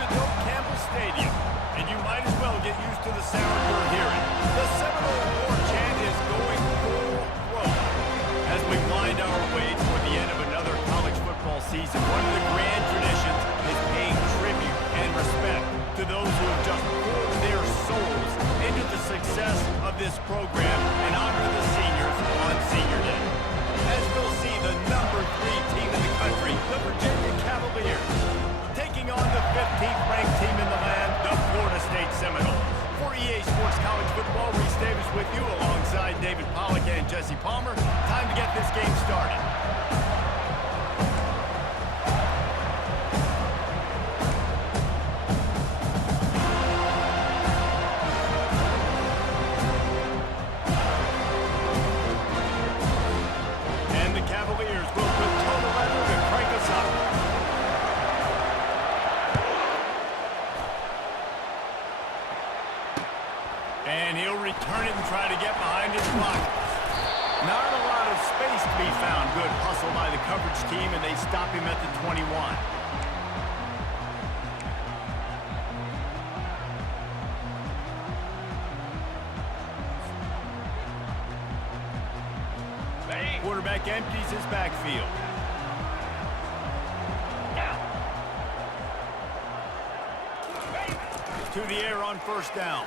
to Doak Campbell Stadium, and you might as well get used to the sound you're hearing. The Seminole War chant is going full throat. As we wind our way toward the end of another college football season, one of the grand traditions is paying tribute and respect to those who have just poured their souls into the success of this program and honor the seniors on Senior Day. As we'll see the number 3 team in the country, the Virginia Cavaliers, taking on the 15th ranked team in the land, the Florida State Seminoles. For EA Sports College Football, Reese Davis with you alongside David Pollack and Jesse Palmer. Time to get this game started. And the Cavaliers will put total level to crank us up. And he'll return it and try to get behind his block. Not a lot of space to be found. Good hustle by the coverage team, and they stop him at the 21. Quarterback empties his backfield. To the air on first down.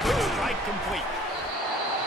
Quick strike complete.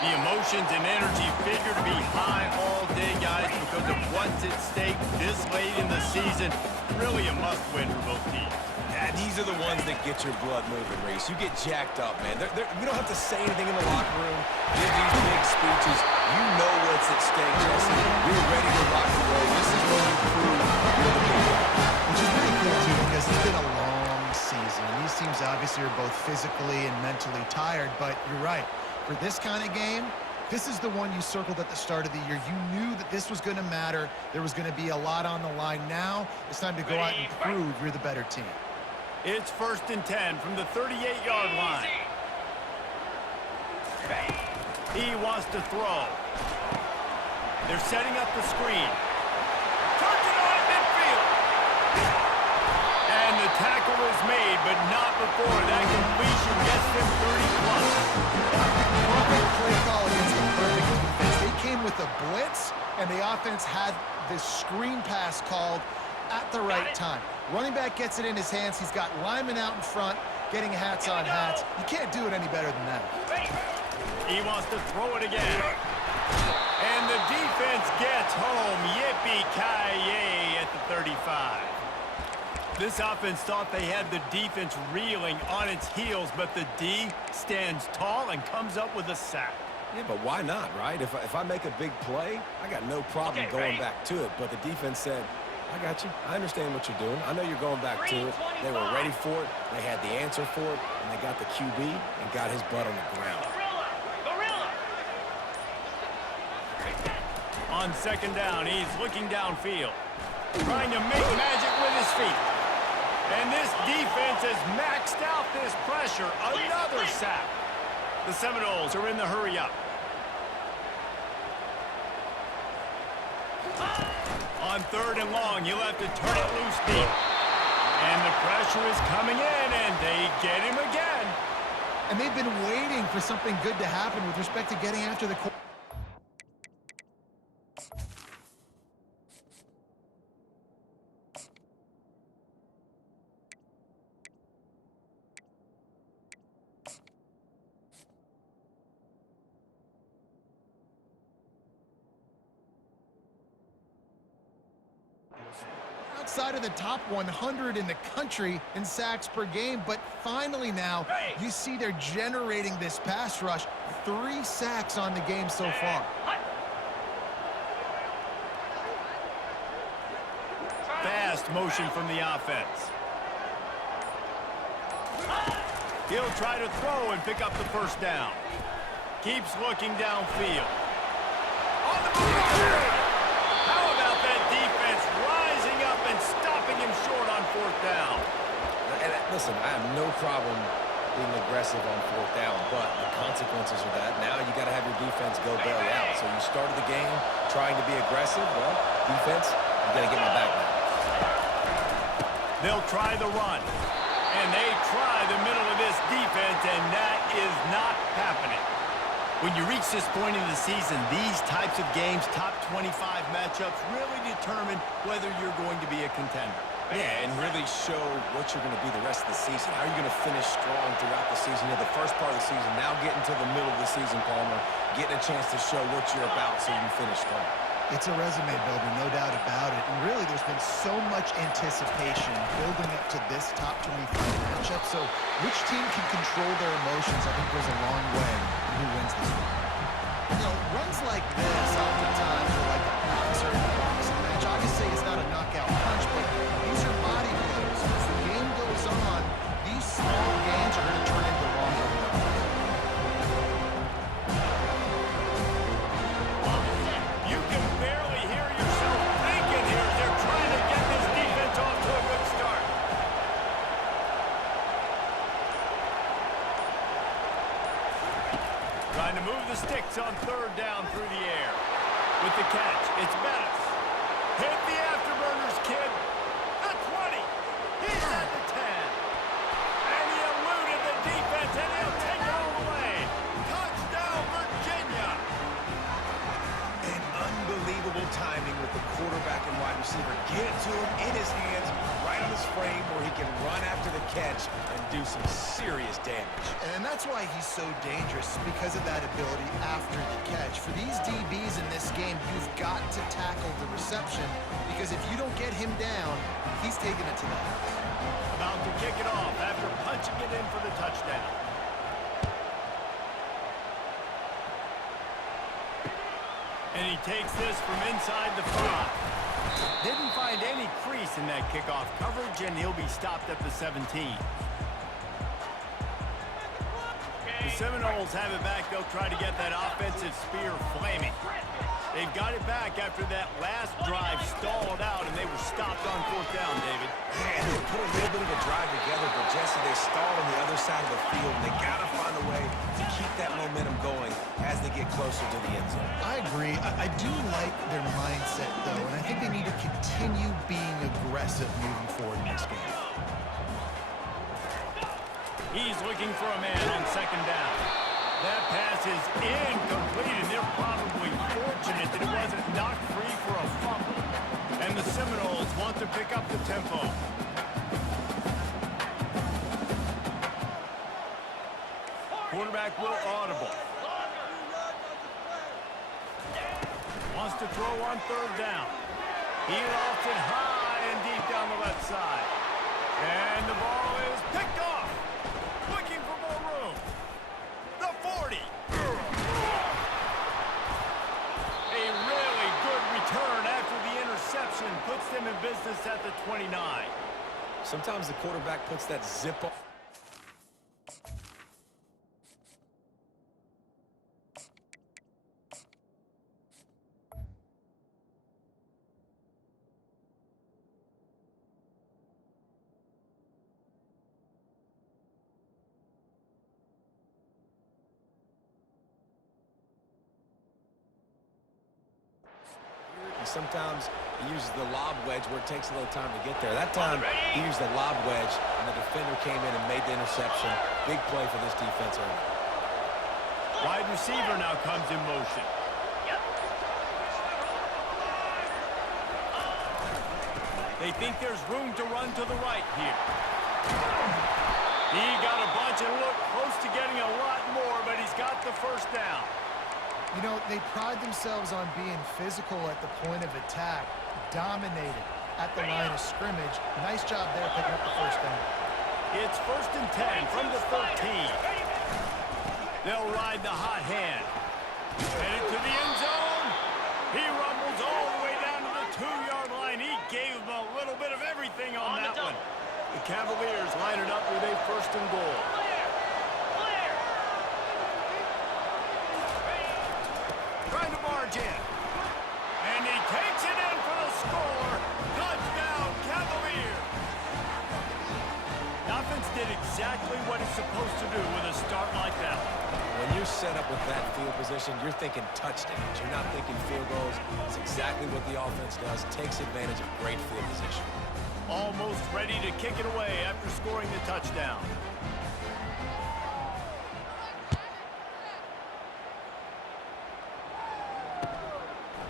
The emotions and energy figure to be high all day, guys, because of what's at stake this late in the season. Really a must-win for both teams. Yeah, these are the ones that get your blood moving, Reese. You get jacked up, man. You don't have to say anything in the locker room. Give these big speeches. You know what's at stake, Jesse. You're ready to rock and roll. This is when you prove you're the big guy. Which is pretty cool, too, because it's been a long season. These teams obviously are both physically and mentally tired, but you're right. For this kind of game, this is the one you circled at the start of the year. You knew that this was going to matter. There was going to be a lot on the line. Now it's time to go out and prove you're the better team. It's 1st and 10 from the 38-yard line. He wants to throw. They're setting up the screen. Turns it on at midfield. And the tackle is made, but not before that completion gets them 30-plus. Perfect play call against the perfect defense. They came with a blitz, and the offense had this screen pass called at the right time. Running back gets it in his hands. He's got linemen out in front, getting hats on hats. You can't do it any better than that. He wants to throw it again. And the defense gets home. Yippee-ki-yay at the 35. This offense thought they had the defense reeling on its heels, but the D stands tall and comes up with a sack. Yeah, but why not, right? If I make a big play, I got no problem going back to it. But the defense said, I got you. I understand what you're doing. I know you're going back to it. They were ready for it. They had the answer for it. And they got the QB and got his butt on the ground. On 2nd down, he's looking downfield, trying to make magic with his feet. And this defense has maxed out this pressure. Another sack. The Seminoles are in the hurry-up. On 3rd and long, you'll have to turn it loose deep. And the pressure is coming in, and they get him again. And they've been waiting for something good to happen with respect to getting after the quarterback. Outside of the top 100 in the country in sacks per game, but finally now you see they're generating this pass rush. 3 sacks on the game so far. Fast motion from the offense. He'll try to throw and pick up the 1st down. Keeps looking downfield. On the move! How about that defense rising up and stopping him short on 4th down? And listen, I have no problem being aggressive on 4th down, but the consequences of that, now you got to have your defense go bail out. So you started the game trying to be aggressive. Well, defense, you got to get my back now. They'll try the run. And they try the middle of this defense, and that is not happening. When you reach this point in the season, these types of games, top 25 matchups, really determine whether you're going to be a contender. Yeah, and really show what you're going to be the rest of the season. How are you going to finish strong throughout the season? The first part of the season, now getting to the middle of the season, Palmer, getting a chance to show what you're about so you can finish strong. It's a resume builder, no doubt about it. And really, there's been so much anticipation building up to this top 25 matchup. So which team can control their emotions, I think, goes a long way in who wins this one. You know, runs like this oftentimes are like a boxer in a boxing match. Obviously, it's not a knockout punch, but these are body blows. As the game goes on, these small gains are going to turn into longer ones. You can barely hear yourself thinking here. They're trying to get this defense off to a good start. Trying to move the sticks on third down through the air. With the catch, it's Bettis. Hit the afterburners, kid. The 20. He's at the 10. And he eluded the defense, and he'll take it all the way. Touchdown, Virginia. And unbelievable timing with the quarterback and wide receiver. Get it to him in his hands, right on his frame, where he can run after the catch and do some serious damage. And that's why he's so dangerous, because of that ability after the catch. For these DBs in this game, you've got to tackle the reception, because if you don't get him down, he's taking it to the house. About to kick it off after punching it in for the touchdown. And he takes this from inside the 5. Didn't find any crease in that kickoff coverage, and he'll be stopped at the 17. The Seminoles have it back. They'll try to get that offensive spear flaming. They've got it back after that last drive stalled out, and they were stopped on fourth down, David. And they put a little bit of a drive together, but Jesse, they stalled on the other side of the field, and they got to find a way to keep that momentum going as they get closer to the end zone. I agree. I do like their mindset, though, and I think they need to continue being aggressive moving forward in this game. He's looking for a man on second down. That pass is incomplete, and they're probably fortunate that it wasn't knocked free for a fumble. And the Seminoles want to pick up the tempo. Quarterback will audible. Wants to throw on third down. He lofts it high and deep down the left side. And the ball is picked off. Looking for more room. The 40. A really good return after the interception puts them in business at the 29. Sometimes the quarterback puts that zip on. Sometimes he uses the lob wedge where it takes a little time to get there. That time, he used the lob wedge, and the defender came in and made the interception. Big play for this defense early. Wide receiver now comes in motion. They think there's room to run to the right here. He got a bunch and looked close to getting a lot more, but he's got the first down. You know, they pride themselves on being physical at the point of attack, dominated at the line of scrimmage. Nice job there picking up the first down. It's 1st and 10 from the 13. They'll ride the hot hand. Headed to the end zone. He rumbles all the way down to the 2-yard line. He gave them a little bit of everything on that one. The Cavaliers line it up with a 1st and goal. Trying to barge in. And he takes it in for the score. Touchdown, Cavaliers. The offense did exactly what it's supposed to do with a start like that. When you're set up with that field position, you're thinking touchdowns. You're not thinking field goals. It's exactly what the offense does. Takes advantage of great field position. Almost ready to kick it away after scoring the touchdown.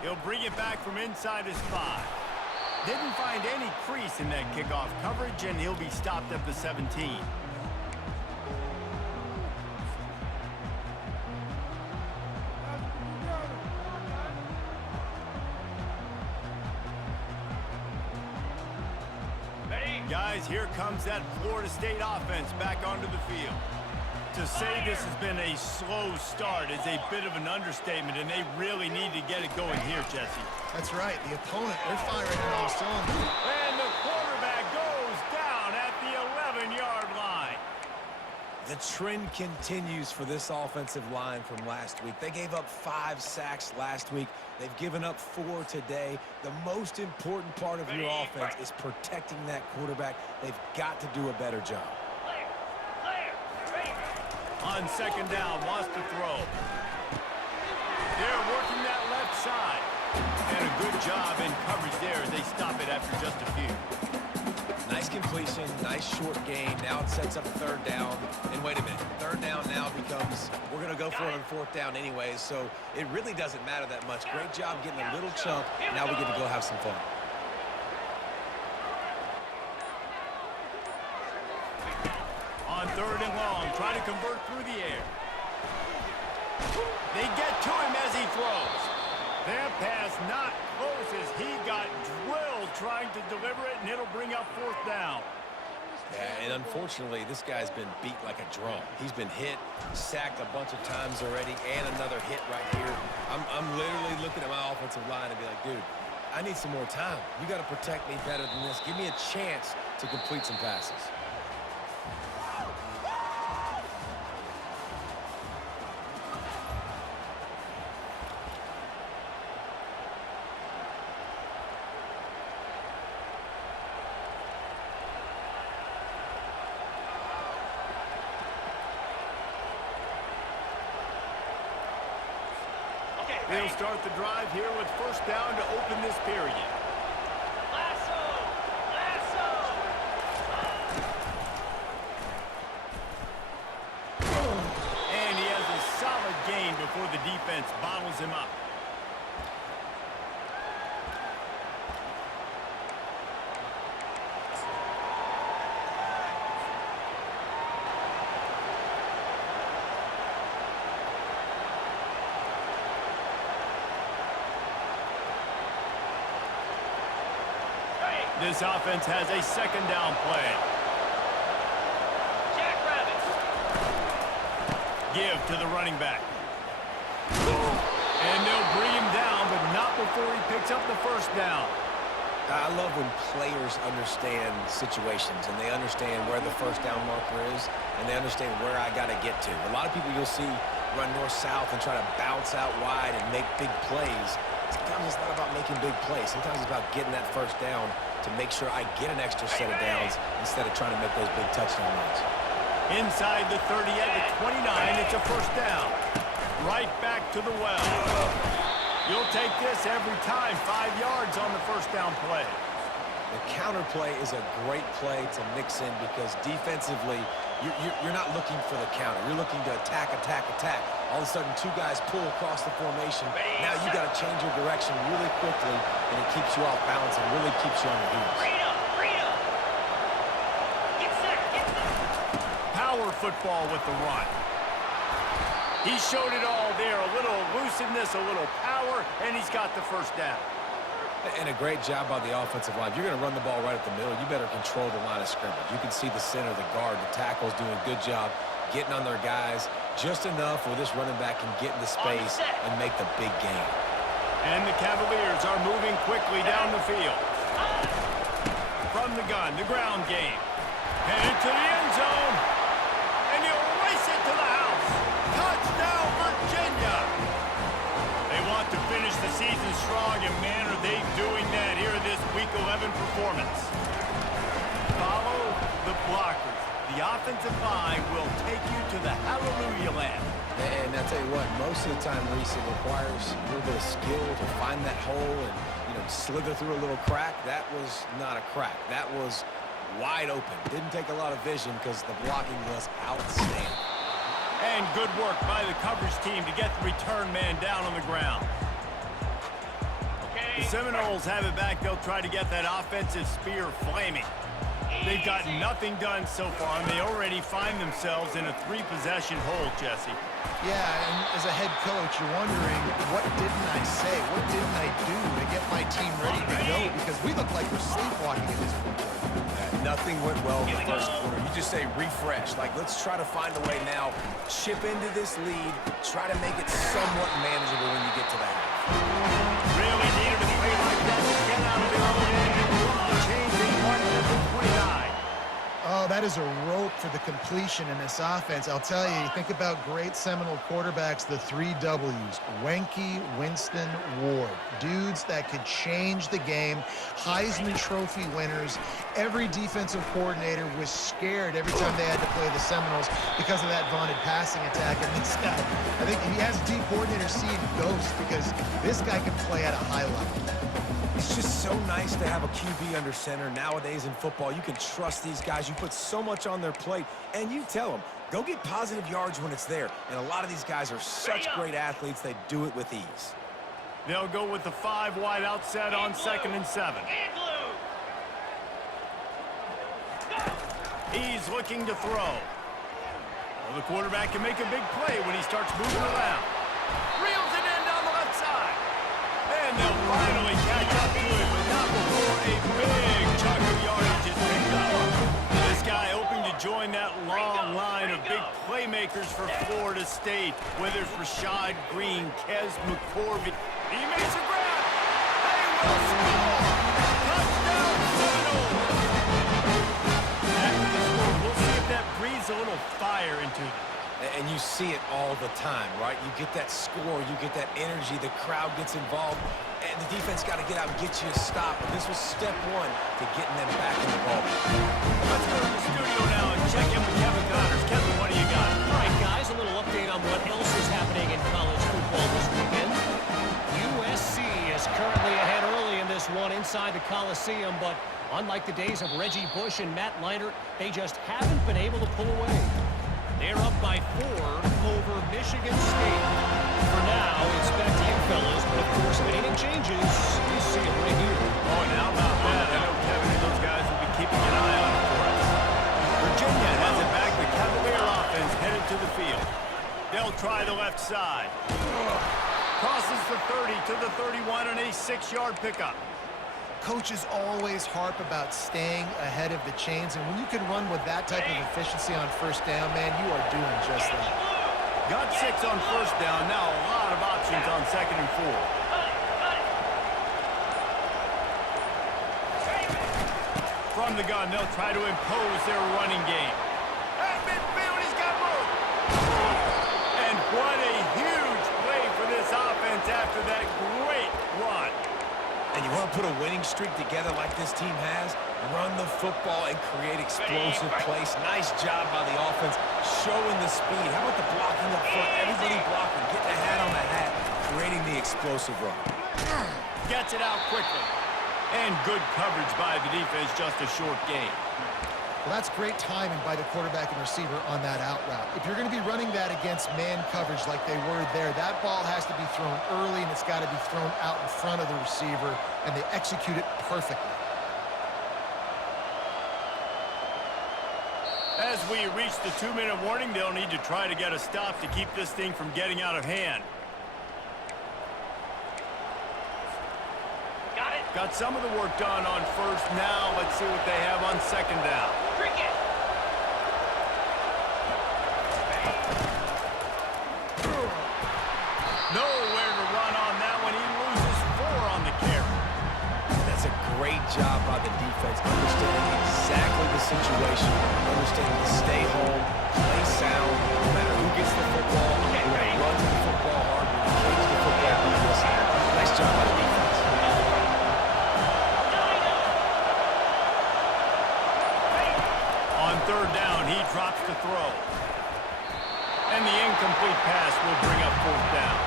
He'll bring it back from inside his 5. Didn't find any crease in that kickoff coverage, and he'll be stopped at the 17. Guys, here comes that Florida State offense back onto the field. To say this has been a slow start is a bit of an understatement, and they really need to get it going here, Jesse. That's right. The opponent, they're firing on all cylinders. And the quarterback goes down at the 11-yard line. The trend continues for this offensive line from last week. They gave up 5 sacks last week. They've given up 4 today. The most important part of your offense is protecting that quarterback. They've got to do a better job. On second down, wants to throw. They're working that left side. And a good job in coverage there as they stop it after just a few. Nice completion, nice short gain. Now it sets up 3rd down. And wait a minute, 3rd down now becomes, we're going to go for it on 4th down anyways, so it really doesn't matter that much. Great job getting a little chunk. Now we get to go have some fun. On 3rd and long, try to convert through the air. They get to him as he throws. That pass not close as he got drilled trying to deliver it, and it'll bring up 4th down. Yeah, and unfortunately, this guy's been beat like a drum. He's been hit, sacked a bunch of times already, and another hit right here. I'm literally looking at my offensive line and be like, dude, I need some more time. You got to protect me better than this. Give me a chance to complete some passes. They'll start the drive here with 1st down to open this period. And he has a solid gain before the defense bottles him up. This offense has a 2nd down play. Give to the running back. And they'll bring him down, but not before he picks up the 1st down. I love when players understand situations and they understand where the 1st down marker is and they understand where I got to get to. A lot of people you'll see run north-south and try to bounce out wide and make big plays. Sometimes it's not about making big plays. Sometimes it's about getting that 1st down to make sure I get an extra set of downs instead of trying to make those big touchdown runs. Inside the 30 at the 29, it's a 1st down. Right back to the well. You'll take this every time, 5 yards on the 1st down play. The counter play is a great play to mix in because defensively, you're not looking for the counter. You're looking to attack, attack, attack. All of a sudden, 2 guys pull across the formation. Now you got to change your direction really quickly, and it keeps you off balance and really keeps you on your heels. Power football with the run. He showed it all there. A little elusiveness, a little power, and he's got the 1st down. And a great job by the offensive line. If you're going to run the ball right at the middle, you better control the line of scrimmage. You can see the center, the guard, the tackle's doing a good job getting on their guys just enough where this running back can get into space and make the big game. And the Cavaliers are moving quickly down the field. From the gun, the ground game. Headed to the end zone. And he'll race it to the house. Touchdown, Virginia! They want to finish the season strong, and man, are they doing that here in this Week 11 performance. Follow the blockers. The offensive line will take you to the hallelujah land. And I'll tell you what, most of the time, Reese, it requires a little bit of skill to find that hole and, him slither through a little crack. That was not a crack. That was wide open. Didn't take a lot of vision because the blocking was outstanding. And good work by the coverage team to get the return man down on the ground. The Seminoles have it back. They'll try to get that offensive spear flaming. They've got nothing done so far, and they already find themselves in a 3-possession hole, Jesse. Yeah, and as a head coach, you're wondering, what didn't I say? What didn't I do to get my team ready to go? Because we look like we're sleepwalking at this point. Nothing went well in the first quarter. You just say refresh. Like, let's try to find a way now. Chip into this lead. Try to make it somewhat manageable when you get to the half. Really needed to play like that to get out of their own end and change the 1-29. Oh, that is a rope for the completion in this offense. I'll tell you, think about great Seminole quarterbacks, the 3 W's. Wenke, Winston, Ward. Dudes that could change the game. Heisman Trophy winners. Every defensive coordinator was scared every time they had to play the Seminoles because of that vaunted passing attack. And this guy, I think he has D coordinator seeing ghosts because this guy can play at a high level. It's just so nice to have a QB under center. Nowadays in football, you can trust these guys. You put so much on their plate, and you tell them, go get positive yards when it's there. And a lot of these guys are such great athletes, they do it with ease. They'll go with the 5 wide outset on 2nd and 7. He's looking to throw. Well, the quarterback can make a big play when he starts moving around. Reels it in down the left side. And they'll finally catch up to it, but not before a big chunk of yardage is picked up. This guy hoping to join that long line of big playmakers for Florida State, whether it's Rashad Green, Kez McCorvey. He makes a grab. They will score. Touchdown, Seminoles. After the score, we'll see if that breathes a little fire into them. And you see it all the time, right? You get that score, you get that energy, the crowd gets involved, and the defense got to get out and get you a stop. And this was step 1 to getting them back in the ball. Let's go to the studio now and check in with Kevin Connors. Kevin, what do you got? All right, guys, a little update on what else is happening in college football this weekend. USC is currently ahead early in this one inside the Coliseum, but unlike the days of Reggie Bush and Matt Leinart, they just haven't been able to pull away. They're up by 4 over Michigan State. For now, it's back to you fellas, but of course, if anything changes, you see it right here. Oh, and how about that? I know Kevin and those guys will be keeping an eye on it for us. Virginia has it back. The Cavalier offense headed to the field. They'll try the left side. Crosses the 30 to the 31 on a 6-yard pickup. Coaches always harp about staying ahead of the chains, and when you can run with that type of efficiency on first down, man, you are doing just that. Got 6 on first down. Now a lot of options on 2nd and 4. From the gun, they'll try to impose their running game. At midfield, he's got room. And what a huge play for this offense after that great run. And you want to put a winning streak together like this team has, run the football and create explosive plays. Nice job by the offense, showing the speed. How about the blocking up front? Everybody blocking, getting a hat on the hat, creating the explosive run. Gets it out quickly. And good coverage by the defense, just a short gain. Well, that's great timing by the quarterback and receiver on that out route. If you're going to be running that against man coverage like they were there, that ball has to be thrown early, and it's got to be thrown out in front of the receiver, and they execute it perfectly. As we reach the 2-minute warning, they'll need to try to get a stop to keep this thing from getting out of hand. Got some of the work done on first. Now let's see what they have on 2nd down. Nowhere to run on that one. He loses 4 on the carry. That's a great job by the defense, understanding exactly the situation, understanding to stay home, play sound, no matter who gets the football, we're going to run the football hard, we're going to cage the football defense. Nice job by the defense. On 3rd down, he drops to throw. And the incomplete pass will bring up 4th down.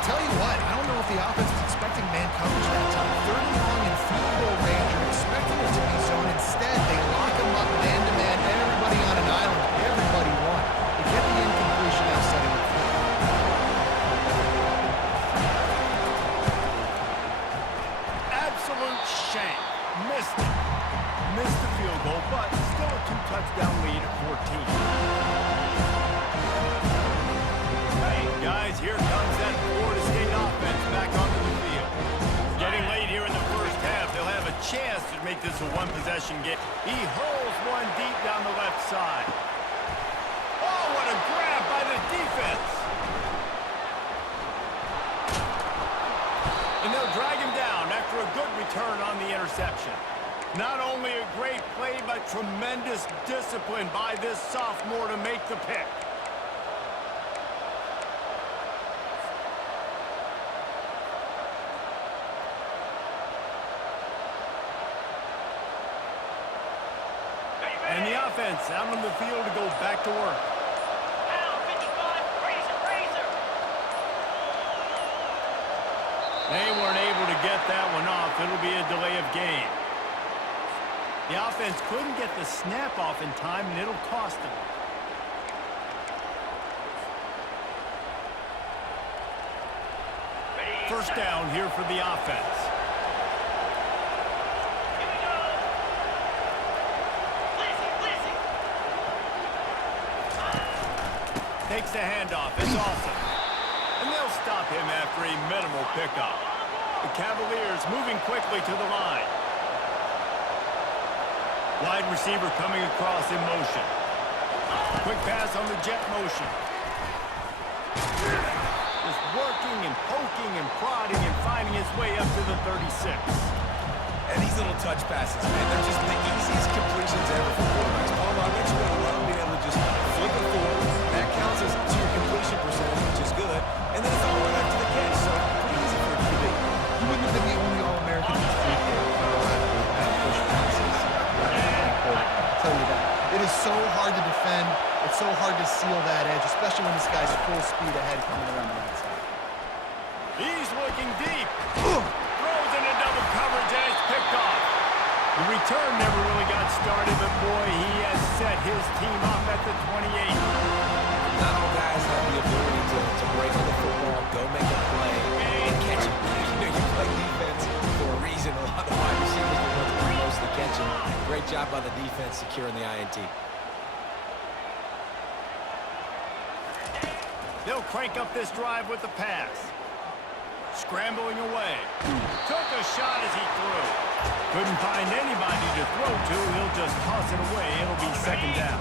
Tell you what, I don't know if the offense was expecting man coverage that time. 3rd and long in field goal range. You're expecting it to be zone. Instead, they lock him up man-to-man. Everybody on an island. Everybody won. They get the incompletion now setting up. Absolute shank. Missed it. Missed the field goal, but still a 2-touchdown lead at 14. Guys, here comes that Florida State offense back onto the field. Getting late here in the first half, they'll have a chance to make this a one-possession game. He hurls one deep down the left side. Oh, what a grab by the defense. And they'll drag him down after a good return on the interception. Not only a great play, but tremendous discipline by this sophomore to make the pick. And the offense out on the field to go back to work. They weren't able to get that one off. It'll be a delay of game. The offense couldn't get the snap off in time, and it'll cost them. First down here for the offense. Takes the handoff. It's awesome. And they'll stop him after a minimal pickup. The Cavaliers moving quickly to the line. Wide receiver coming across in motion. Quick pass on the jet motion. Just working and poking and prodding and finding his way up to the 36. And these little touch passes, man, they're just the easiest completions ever for quarterbacks. Paul, I bet you would love being able to just flip it forward. That counts as to your completion percentage, which is good. And then it's all right after the catch, so pretty easy for a QB. He wouldn't have been the only All-American in the league there for push passes. I'll tell you that. It is so hard to defend. It's so hard to seal that edge, especially when this guy's full speed ahead coming around the outside. He's looking deep. Throws into double coverage, and it's picked off. The return never really got started, but boy, he has set his team up at the 28. Not all guys have the ability to break on the football, go make a play, and catch it. You play defense for a reason. A lot of wide receivers are going to do most of the catching. Great job by the defense securing the INT. They'll crank up this drive with the pass. Scrambling away. Took a shot as he threw. Couldn't find anybody to throw to. He'll just toss it away. It'll be second down.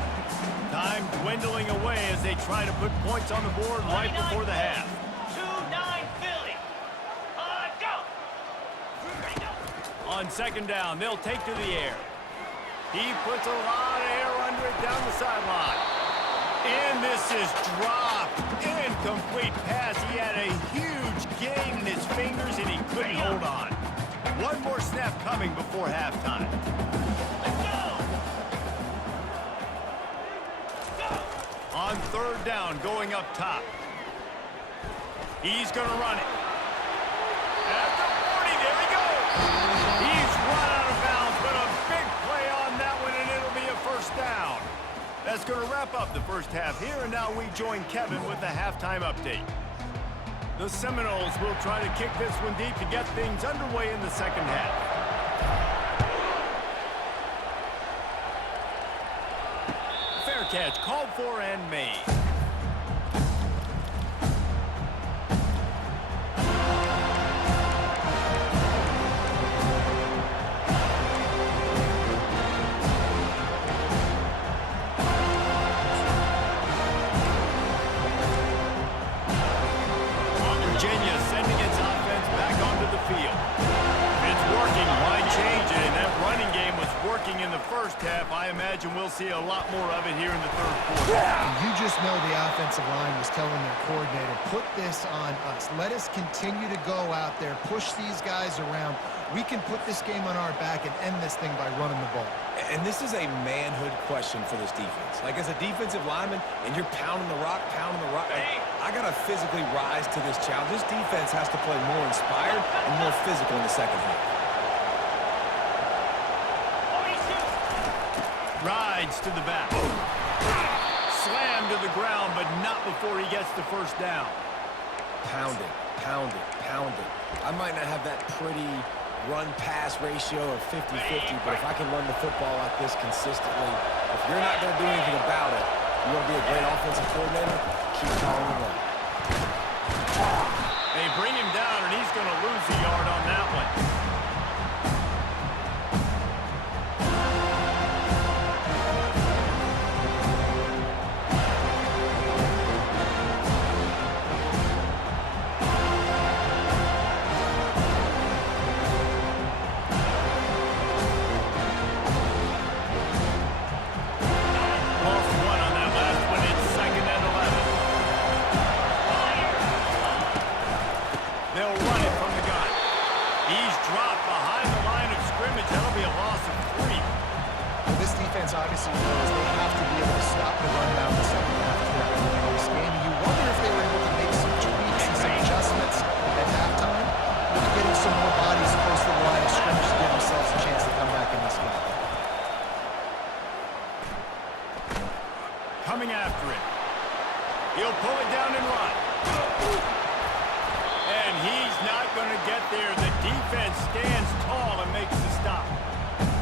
Time dwindling away as they try to put points on the board right before the half. 2-9 Philly. Go. On second down, they'll take to the air. He puts a lot of air under it down the sideline. And this is dropped. Incomplete pass. He had a huge gain in his fingers, and he couldn't hold on. One more snap coming before halftime. On third down, going up top. He's going to run it. At the 40, there he goes. He's run out of bounds, but a big play on that one, and it'll be a first down. That's going to wrap up the first half here, and now we join Kevin with the halftime update. The Seminoles will try to kick this one deep to get things underway in the second half. Fair catch called for and made. Virginia sending its offense back onto the field. If it's working, why change it? And that running game was working in the first half. I imagine we'll see a lot more of it here in the third quarter. And you just know the offensive line was telling their coordinator, put this on us. Let us continue to go out there, push these guys around. We can put this game on our back and end this thing by running the ball. And this is a manhood question for this defense. Like, as a defensive lineman, and you're pounding the rock, I got to physically rise to this challenge. This defense has to play more inspired and more physical in the second half. 42. Rides to the back. Slam to the ground, but not before he gets the first down. Pound it, pound it, pound it. I might not have that pretty run-pass ratio of 50-50, but if I can run the football like this consistently, if you're not going to do anything about it, you're going to be a great offensive coordinator, keep calling it up. They bring him down, and he's going to lose a yard on that one. Obviously knows they have to be able to stop the run down the second half of this game. And you wonder if they were able to make some tweaks and some adjustments at halftime, maybe getting some more bodies close to the line of scrimmage to give themselves a chance to come back in this game. Coming after it. He'll pull it down and run. And he's not going to get there. The defense stands tall and makes the stop.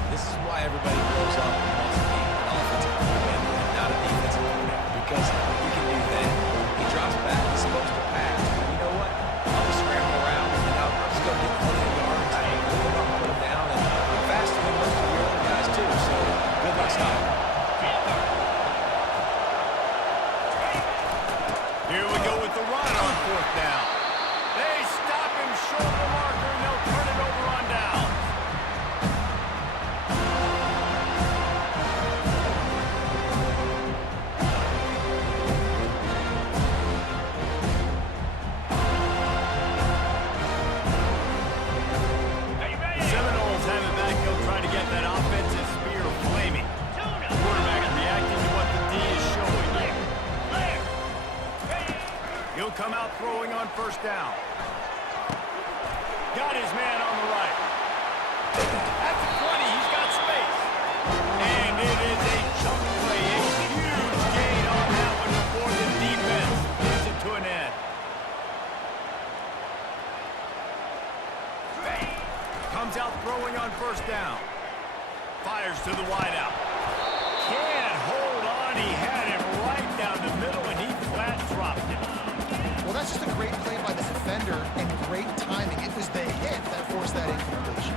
This is why everybody grows up and wants to be an offensive coordinator and not a defensive coordinator, because he can do that. He drops back, he's supposed to pass. And you know what? I'll just scramble around, and I'm just going to get plenty of yards. I can pick him up, put him down, and I'm faster than most of the other guys, too. So good luck stopping. Here we go with the run on fourth down. They stop him short of the marker, and they'll turn it over on down. Come out throwing on first down. Got his man on the right. At the 20, he's got space. And it is a chunk play. A huge gain on that one before the defense brings it to an end. Comes out throwing on first down. Fires to the wideout. Can't hold on. He had him right down the middle, and he flat dropped it. Well, that's just a great play by the defender and great timing. It was the hit that forced that incompletion.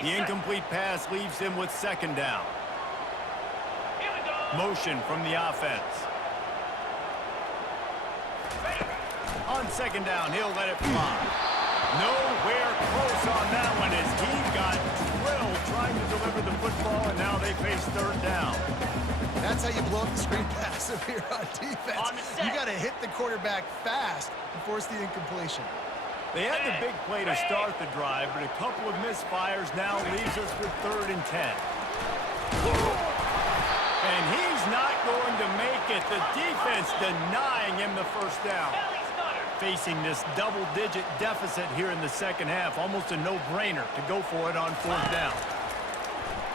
The incomplete pass leaves him with second down. Here we go. Motion from the offense. On second down, he'll let it fly. Nowhere close on that one as he got drilled trying to deliver the football, and now they face third down. That's how you blow up the screen pass if you're on defense. On the set. You got to hit the quarterback fast and force the incompletion. They had the big play to start the drive, but a couple of misfires now leaves us with 3rd and 10. And he's not going to make it. The defense denying him the first down. Facing this double-digit deficit here in the second half, almost a no-brainer to go for it on fourth down.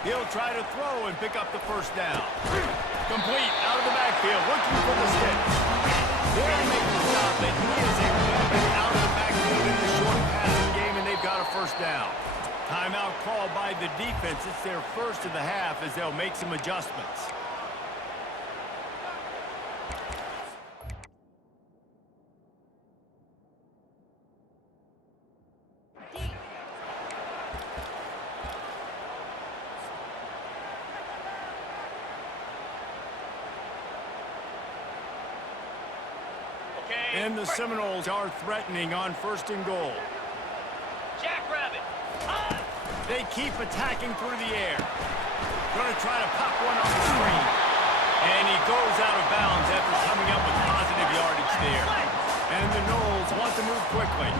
He'll try to throw and pick up the first down. Complete out of the backfield, looking for the sticks. They'll make the stop, and he is a weapon out of the backfield in the short passing game, and they've got a first down. Timeout called by the defense. It's their first of the half as they'll make some adjustments. And the Seminoles are threatening on 1st and goal. They keep attacking through the air. Going to try to pop one on the screen. And he goes out of bounds after coming up with positive yardage there. And the Noles want to move quickly.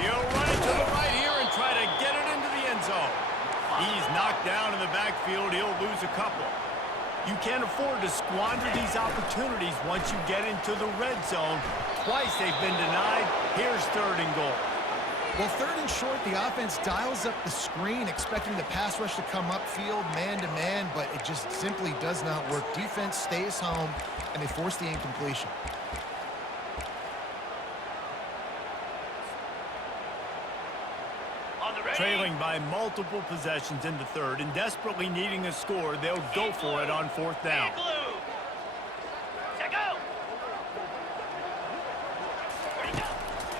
He'll run it to the right here and try to get it into the end zone. He's knocked down in the backfield. He'll lose a couple. You can't afford to squander these opportunities once you get into the red zone. Twice they've been denied. Here's 3rd and goal. Well, 3rd and short, the offense dials up the screen, expecting the pass rush to come upfield, man-to-man, but it just simply does not work. Defense stays home, and they force the incompletion. Trailing by multiple possessions in the 3rd and desperately needing a score, they'll go for it on 4th down.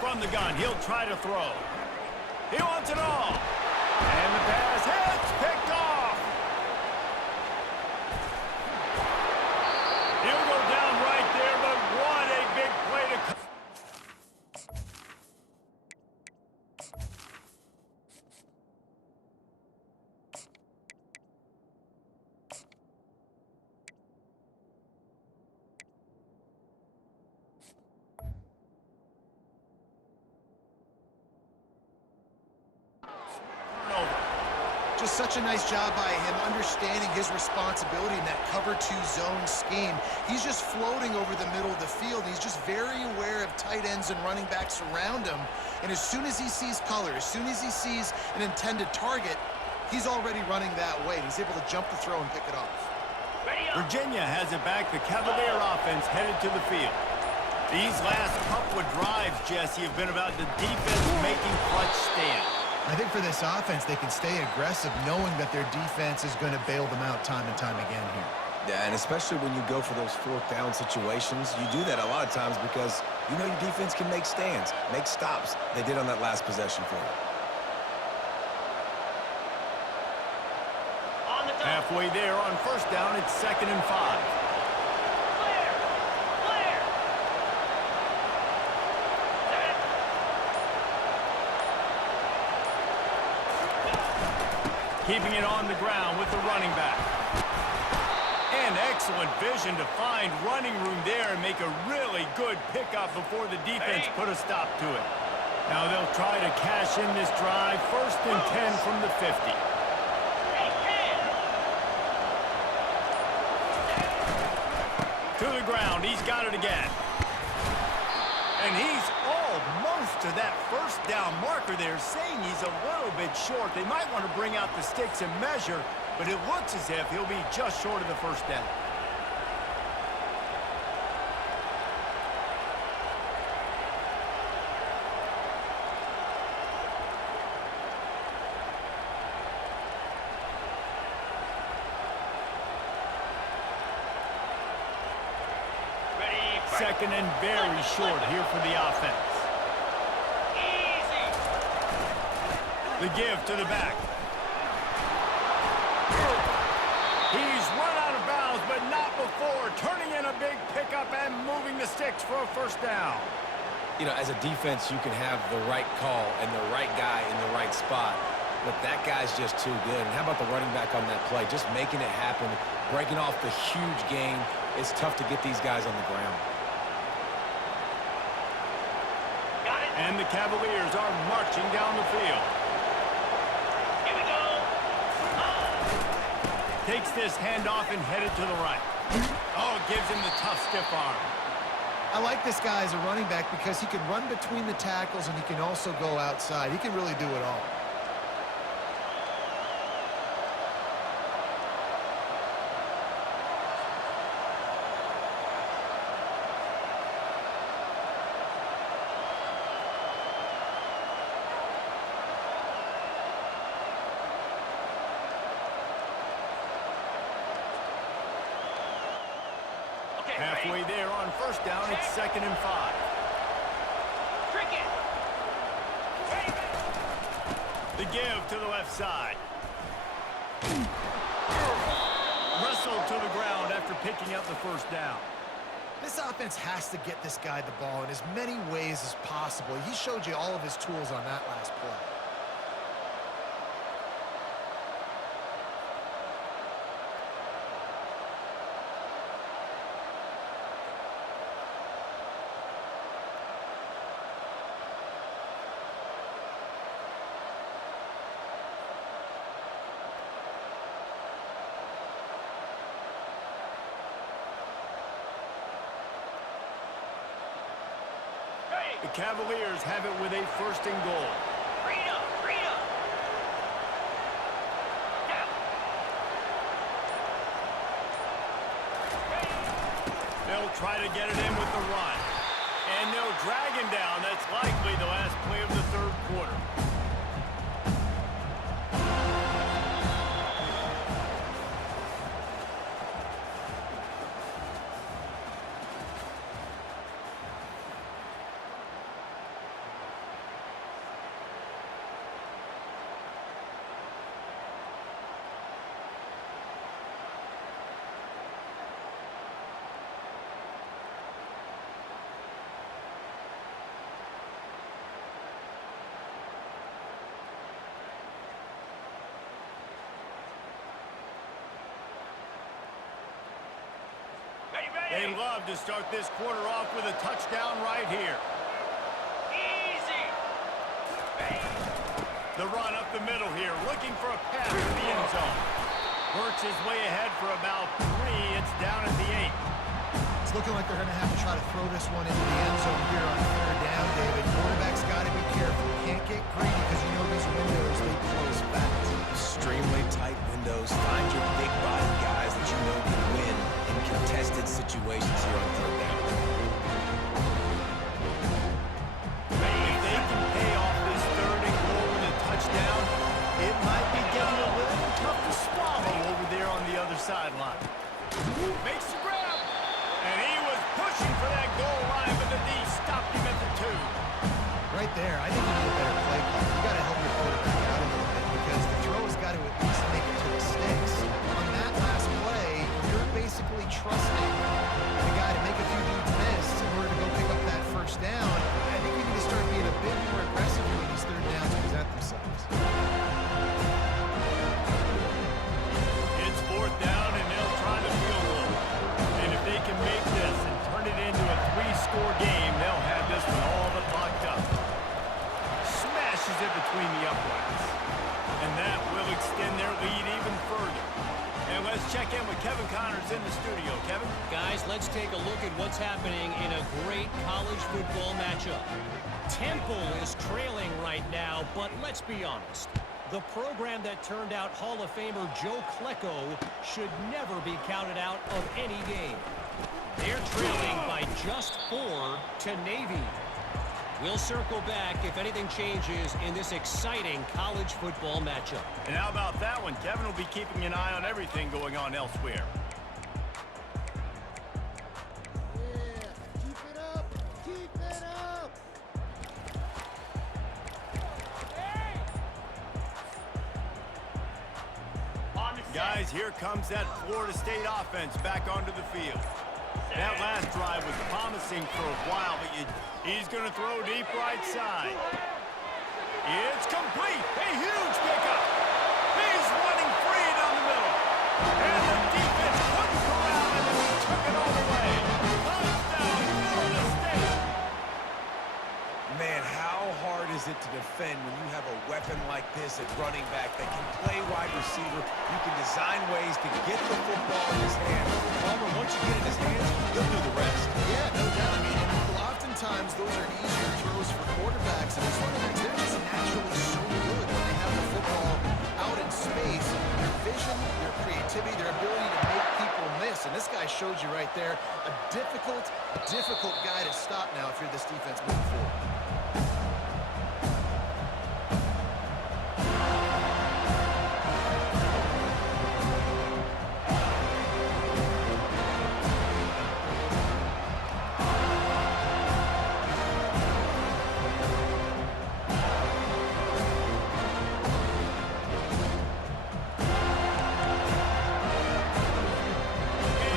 From the gun, he'll try to throw. He wants it all. And the pass hits, picked off. He'll go down right there, but what a big play to come. Just such a nice job by him understanding his responsibility in that cover 2 zone scheme. He's just floating over the middle of the field. He's just very aware of tight ends and running backs around him. And as soon as he sees color, as soon as he sees an intended target, he's already running that way. He's able to jump the throw and pick it off. Virginia has it back. The Cavalier offense headed to the field. These last couple of drives, Jesse, have been about the defense making clutch stands. I think for this offense, they can stay aggressive knowing that their defense is going to bail them out time and time again here. Yeah, and especially when you go for those 4th down situations, you do that a lot of times because you know your defense can make stands, make stops. They did on that last possession for you. Halfway there on 1st down, it's 2nd and 5. Keeping it on the ground with the running back. And excellent vision to find running room there and make a really good pickup before the defense put a stop to it. Now they'll try to cash in this drive. 1st and 10 from the 50. To the ground. He's got it again. And he's almost to that 1st down marker there, saying he's a little bit short. They might want to bring out the sticks and measure, but it looks as if he'll be just short of the 1st down. Second and very short here for the offense. The give to the back. He's run out of bounds, but not before. Turning in a big pickup and moving the sticks for a 1st down. You know, as a defense, you can have the right call and the right guy in the right spot, but that guy's just too good. And how about the running back on that play? Just making it happen, breaking off the huge gain. It's tough to get these guys on the ground. And the Cavaliers are marching down the field. Here we go. Takes this handoff and headed to the right. Oh, gives him the tough stiff arm. I like this guy as a running back because he can run between the tackles and he can also go outside. He can really do it all. Halfway there on 1st down, it's 2nd and 5. Cricket. The give to the left side. Wrestled to the ground after picking up the 1st down. This offense has to get this guy the ball in as many ways as possible. He showed you all of his tools on that last play. The Cavaliers have it with a first and goal. Freedom, freedom. Down. They'll try to get it in with the run. And they'll drag him down. That's likely the last play of the third quarter. Ready, They ready. love to start this quarter off with a touchdown right here. Easy. Ready. The run up the middle here, looking for a pass to the end zone. Works his way ahead for about 3. It's down at the 8. It's looking like they're going to have to try to throw this one into the end zone here on third down, David. Quarterback's got to be careful. Can't get greedy because you know these windows, they close fast. Extremely tight windows. Find your big body guys that you know can win in contested situations here on third down. If they can pay off this third and goal with a touchdown, it might be getting a little tough to swallow over there on the other sideline. Makes the grab, and he was pushing for that goal line, but the D stopped him at the 2. Right there, I think you need a better play call. You got to help your quarterback out a little bit because the throw has got to at least make it to the sticks. On that last play, you're basically trusting the guy to make a few dudes miss in order to go pick up that first down. I think we need to start being a bit more aggressive when these third downs present themselves. It's 4th down, and they'll try the field goal. And if they can make this and turn it into a 3-score game, they'll have this one all but locked up. Smashes it between the uprights. And that will extend their lead even further. And let's check in with Kevin Connors in the studio. Kevin? Guys, let's take a look at what's happening in a great college football matchup. Temple is trailing right now, but let's be honest. The program that turned out Hall of Famer Joe Klecko should never be counted out of any game. They're trailing by just 4 to Navy. We'll circle back if anything changes in this exciting college football matchup. And how about that one? Kevin will be keeping an eye on everything going on elsewhere. Yeah, keep it up! Keep it up! On the set. Guys, here comes that Florida State offense back onto the field. That last drive was promising for a while, but he's going to throw deep right side. It's complete. A huge pickup. He's running free down the middle. And the defense couldn't corral him, and he took it all the way. Touchdown, Florida State. Man, how hard is it to defend when you have a weapon like this at running back that can play wide receiver? You can design ways to get the football in his hand. Palmer, once you get it in his hands, he'll do the rest. Yeah, no doubt. I mean, oftentimes those are easier throws for quarterbacks, and these running backs, they're just naturally so good when they have the football out in space. Their vision, their creativity, their ability to make people miss. And this guy showed you right there, a difficult guy to stop now if you're this defense moving forward.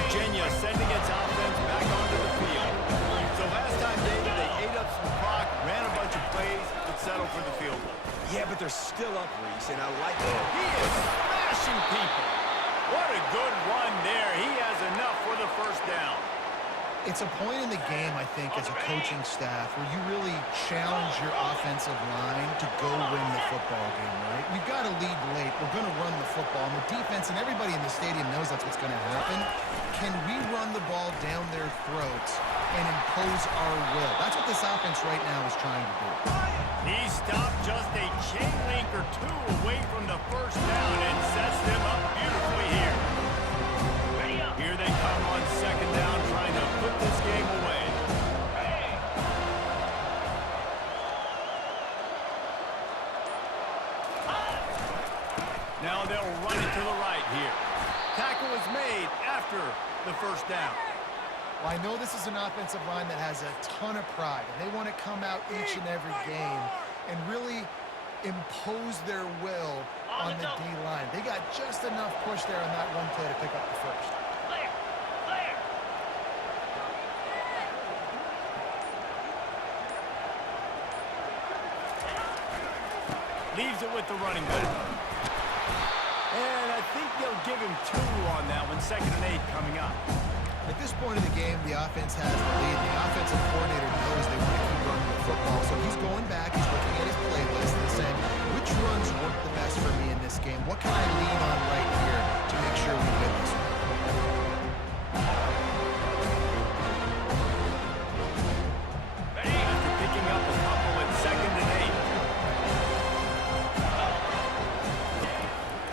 Virginia sending its offense back onto the are still up, Reese, and I like that. He is smashing people. What a good run there. He has enough for the first down. It's a point in the game, I think, as a coaching staff where you really challenge your offensive line to go win the football game, right? We've got to lead late. We're going to run the football. And the defense and everybody in the stadium knows that's what's going to happen. Can we run the ball down their throats and impose our will? That's what this offense right now is trying to do. He stopped just a chain link or two away from the first down and sets them up beautifully here. Here they come on second down, trying to put this game away. Now they'll run it to the right here. Tackle is made after the first down. Well, I know this is an offensive line that has a ton of pride, and they want to come out each and every game and really impose their will on the D-line. They got just enough push there on that run play to pick up the first. Leaves it with the running back. And I think they'll give him 2 on that one. 2nd and 8 coming up. At this point of the game, the offense has the lead. The offensive coordinator knows they want to keep running the football. So he's going back, he's looking at his playlist and saying, which runs work the best for me in this game? What can I lean on right here to make sure we win this one? After picking up a couple at 2nd and 8.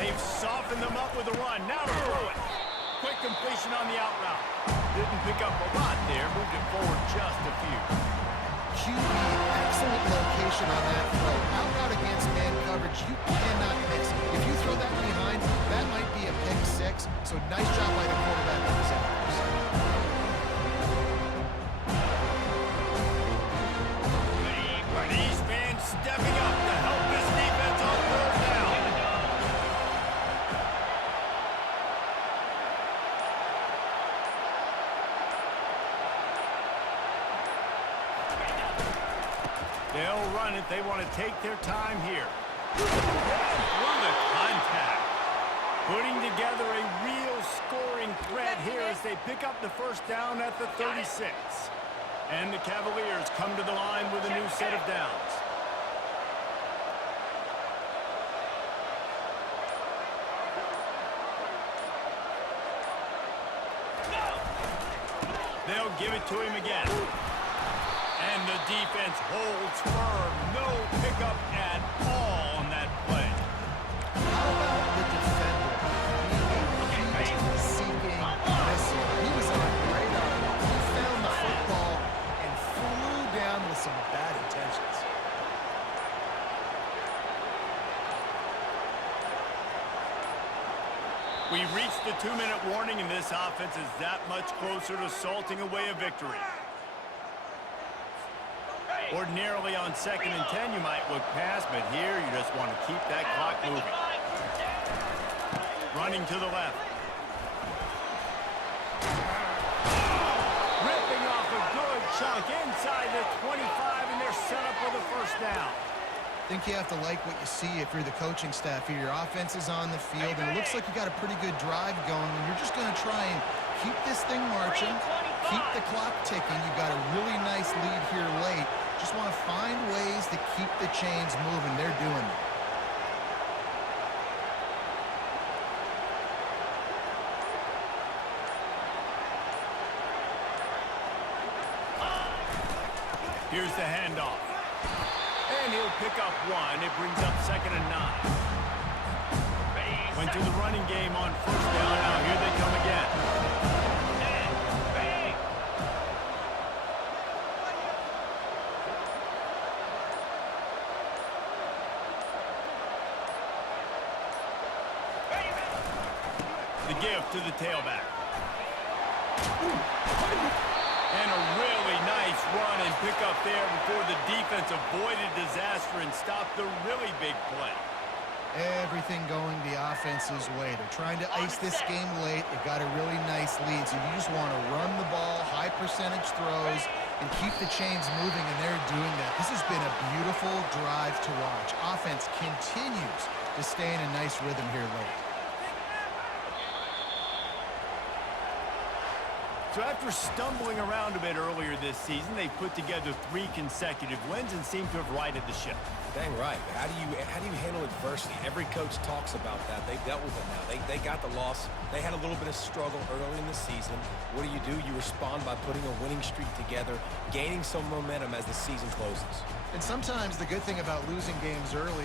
They've softened them up with a run. Now to throw it. Quick completion on the out route. Didn't pick up a lot there. Moved it forward just a few. QB, excellent location on that throw. Out route against man coverage, you cannot miss. If you throw that behind, that might be a pick 6. So nice job by the quarterback with his accuracy. These fans stepping up to help this defense on 3rd down. They'll run it. They want to take their time here. Through the contact. Putting together a real scoring threat here as they pick up the first down at the 36. And the Cavaliers come to the line with a new set of downs. They'll give it to him again. And the defense holds firm. No pickup at all on that play. How about the defender being a heat-seeking missile? He was on radar. He found the football and flew down with some bad intentions. We've reached the 2-minute warning, and this offense is that much closer to salting away a victory. Ordinarily on 2nd and 10, you might look past, but here you just want to keep that clock moving. Running to the left. Ripping off a good chunk inside the 25, and they're set up for the first down. I think you have to like what you see if you're the coaching staff here. Your offense is on the field, and it looks like you got a pretty good drive going, and you're just going to try and keep this thing marching, keep the clock ticking. You've got a really nice lead here late. Just want to find ways to keep the chains moving. They're doing that. Here's the handoff. And he'll pick up 1. It brings up 2nd and 9. Went to the running game on 1st down. Now here they come again. The give to the tailback. And a really nice run and pick up there before the defense avoided disaster and stopped the really big play. Everything going the offense's way. They're trying to ice this game late. They've got a really nice lead, so you just want to run the ball, high percentage throws, and keep the chains moving, and they're doing that. This is been a beautiful drive to watch. Offense continues to stay in a nice rhythm here late. So after stumbling around a bit earlier this season, they put together 3 consecutive wins and seem to have righted the ship. Dang right. How do you handle adversity? Every coach talks about that. They've dealt with it now. They got the loss. They had a little bit of struggle early in the season. What do? You respond by putting a winning streak together, gaining some momentum as the season closes. And sometimes the good thing about losing games early